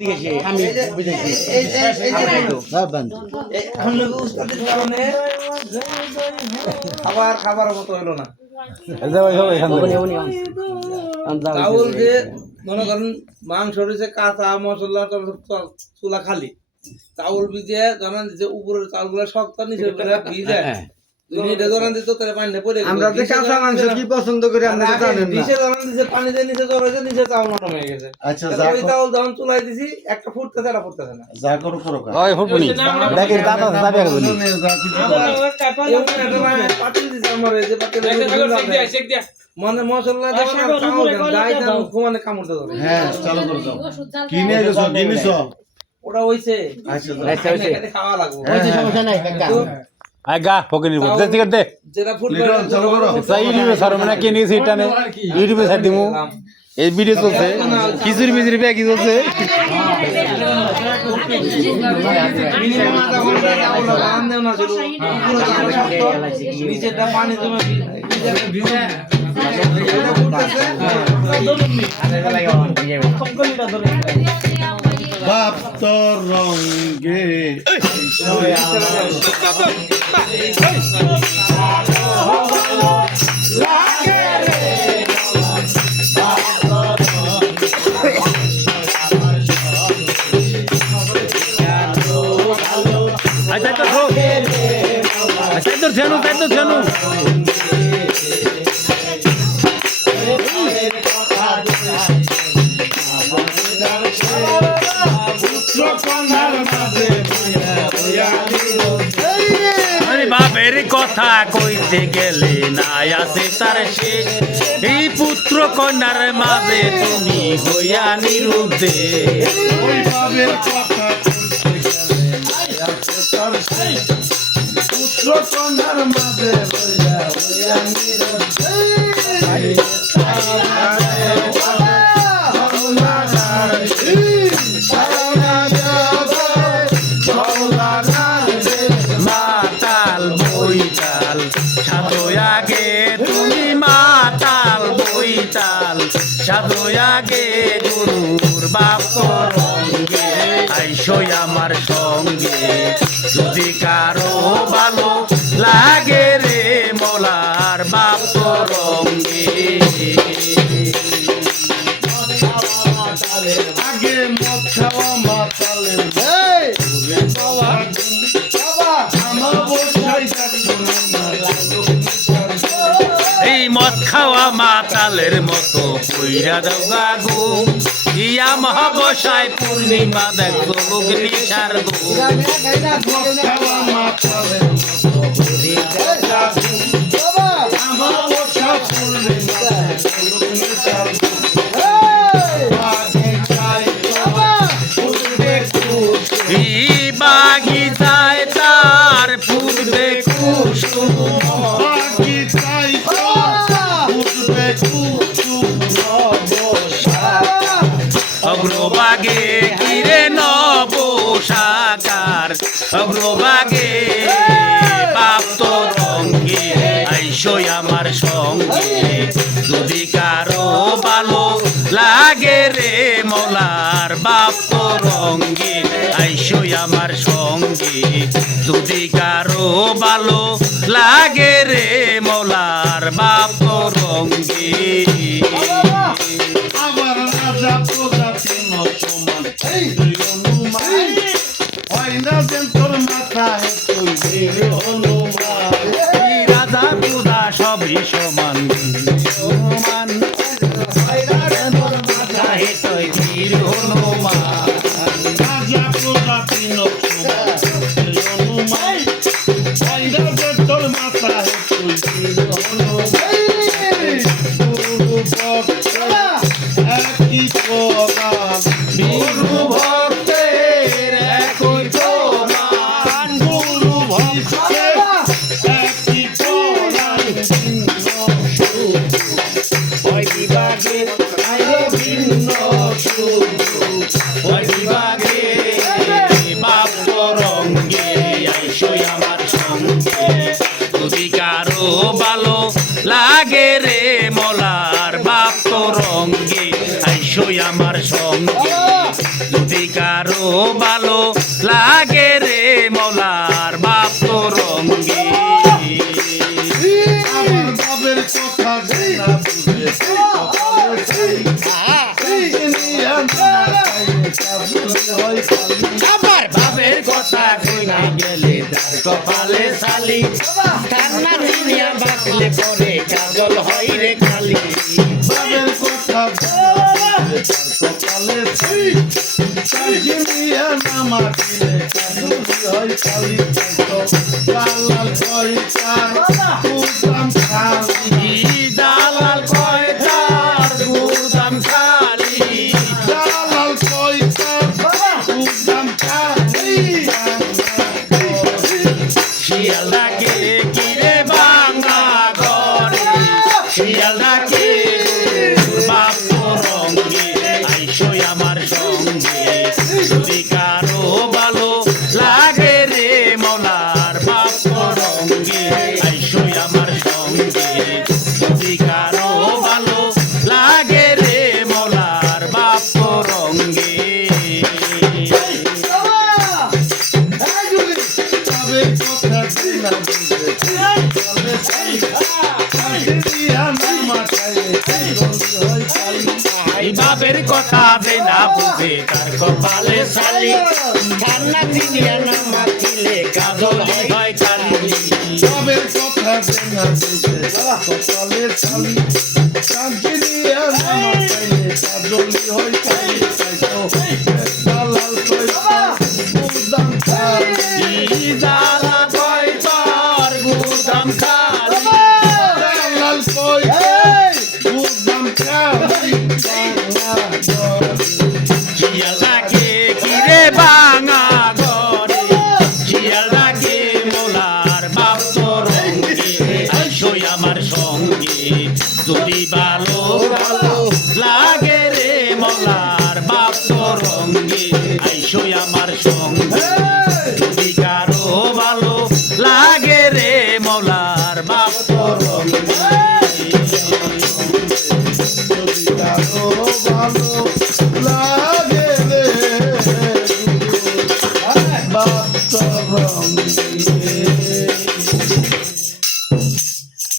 আমি বুঝেছি খাবার মতো হইলো না চাউল যে মনে করেন মাংস রয়েছে কাঁচা মশলা চুলা খালি চাউল ভিজে জানান যে উপরের চাউলগুলো শক্ত নিচে ভিজে আমরা যে কাঁচা মাংস কি পছন্দ করি আপনারা জানেন না পানি দিয়ে নিচে জ্বর হয়েছে নিচে চাউল নরম হয়ে গেছে আচ্ছা ওই চাউল যখন চুলাই দিছি একটা ফুটতেছে এটা ফুটতেছে না যা করো করো ওই ফুটবনি দেখেন দাদা যাবে বলি পাতিল দিছে আমার এই যে পাতিল মনে মশলা ঘুমানে কামড়তে ধরে হ্যাঁ চালু করো যাও কি নিয়ে গেছো কি নিছো ওটা হইছে আচ্ছা খাওয়া লাগবে হইছে সমস্যা নাই আগা ফকিনির মধ্যে থেকে দে যেটা ফুটবে চালু করো সাই ইউটিউবে সার মানে কি নিছে এটা নে ইউটিউবে সার দিমু এই ভিডিও চলছে খিচুড়ি মিচুড়ি পেয়ে কি চলছে নিচেটা পানি জমে ভিজে বাপ তোর রঙে বাপের কথা কইতে গেলে নাই আছে তার শেষ এই পুত্র কন্যার মাঝে তুমি হইয়া নিরুদ্ধে ওই বাবের কথা পুত্র কন্যার মাঝে হইয়া মাতাল বইতাল সাধুয়াগে তুমি মাতাল বইতাল সাধুয়াগে গুরুর বাপ রঙ্গে আইসই আমার সঙ্গে যদি কারো ভালো লাগে রে মোলার বাপ রঙ্গে আগে মদ খাওয়া মাতালের এই মদ খাওয়া মাতালের মতো কইরা দাও গাগু ইয়া মহাবসায় পূর্ণিমা দেখো অগ্নিসার গো বাগিচায় তার ফুটবে কুসুম অগ্রভাগে কিরে নব সাকার অগ্রভাগে বাপ তো রঙ্গে আইসই আমার সঙ্গে যদি কারো ভালো লাগে রে মোলার বাপ তো রঙ্গে আইসই আমার সঙ্গে যদি কারো ভালো লাগে রে মোলার বাপ তো রঙ্গে আবার রাজা প্রজাতি সমান হয় না যেন তোর মাথায় হনুমান রাজা পূজা সবই সমান সমান মাথায় তৈরির হনুমান রাজা প্রজাতি হনুমান হয় না যেন তোর মাথায় একই প্রদান গুরু ভক্তের একই প্রমাণ গুরু ভক্তের একই প্রদান ওই বিভাগে আইরে ভিন্ন ওই বিভাগে বাপ রঙ্গে আইসই আমার সঙ্গে যদি কারো ভালো লাগে রে মোলার বাপ রঙ্গে আইসই আমার সঙ্গে যদি কারো ভালো লাগে রে মলার বাপ তো রঙ্গে আমার বাবের কথা না বুঝে কপালে ছাই শান্তি হয় খালি আমার বাপের কথা কইতে গেলে তার কপালে শালি কান্না দুনিয়া বাঁকলে পরে কাজল হয় রে খালি বাবের কথা কপালে ছাই শান্তি নামা দিলে কাজুরি হয় খালি লাল লাল পয়সা উদাম খালি দালাল কয় তার গুদাম খালি লাল পয়সা উদাম খালি শিয়ালদাকে কিরে বাংলা ঘরে শিয়ালদাকে বাপ রঙ্গে আইসই আমার সঙ্গে যদি কারো ভালো লাগে রে মলার বাপ রঙ্গে আইসই আমার সঙ্গে যদি কারো ভালো লাগে রে মলার বাপ রঙ্গে বাবের কথা না বুঝে কপালে ছাই শান্তি নামা খাইলে কাজুরি হয় খালি এই বাপের কথা দে না বুঝে তার কপালে শালি ঠান্ডা দিনিয়া না মাতিলে কাজল হয় কালি বাবের কথা না বুঝে কপালে ছাই শান্তি নামা খাইলে কাজুরি হয় খালি লাল পয়সা উদাম খালি জালা কয় তার গুদাম খালি লাল পয়সা উদাম খালি শিয়ালদাকে কিরে বাঙা ঘরে শিয়ালদাকে মোলার বাপ তো রঙ্গে আইসই আমার সঙ্গে যদি ভালো ভালো লাগে রে মলার বাপ তো রঙ্গে আইসই আমার সঙ্গে